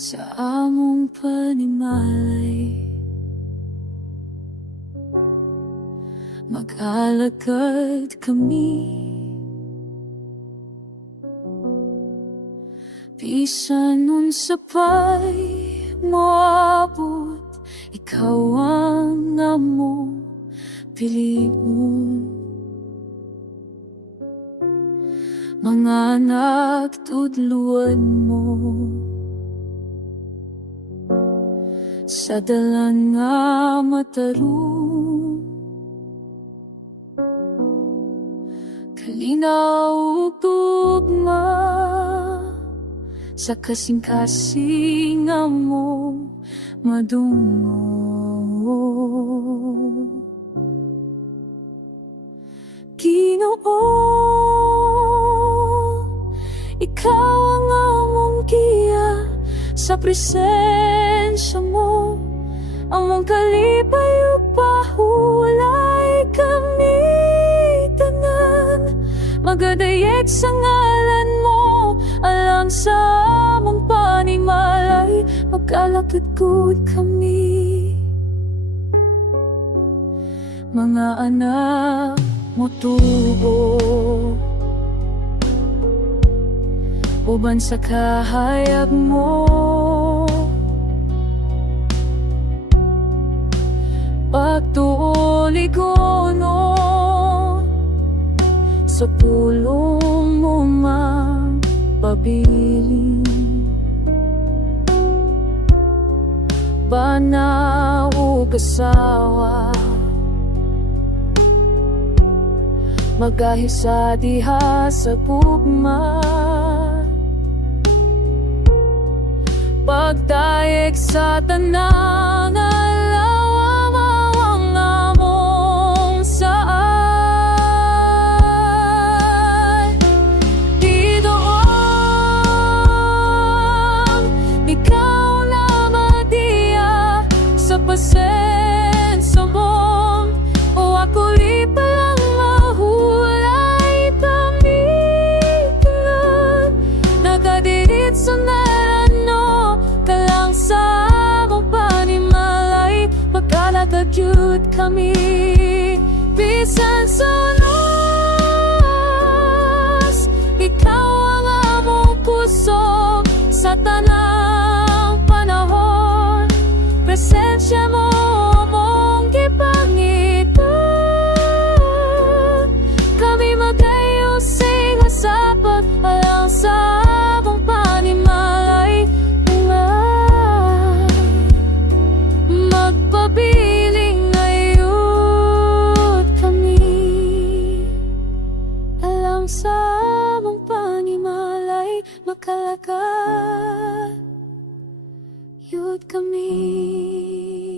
sa among panimalay. Mag-alagad kami, bisan unsa pa'y moabot, ikaw ang among piliun. Mga anak, tudluan mo sa dalan nga matarong. Kalinaw ug tugma sa kasing-kasing nga mo madungo. Ginoo, ikaw ang among giya, sa presensya mo among kalipay ug pahulay kami tanan. Magadayeg sa ngalan mo, alang sa among panimalay. Mag-alagad gud kami, mga anak mo tubo, uban sa kahayag mo. Pagtuo ligonon sa pulong mo mapabiling. Bana ug asawa, magahisa diha sa gugma. Pagdayeg sa tanang alawa ang among saay. Didoon, ikaw na madiya sa pasensya mo, o ako lipa lang mahulay kami tanan. Nagadirit sa narano kalang sa among panimalay. Mag-alagad yun kami, bisan sa nas. Ikaw ang among puso sa tanang panahon. Presensya mo among gipangitan. Kami mag-ayusing sapat alang sa among panimalay. Magpabiling ngayon kami, alang sa among panimalay. Makalagad yun kami.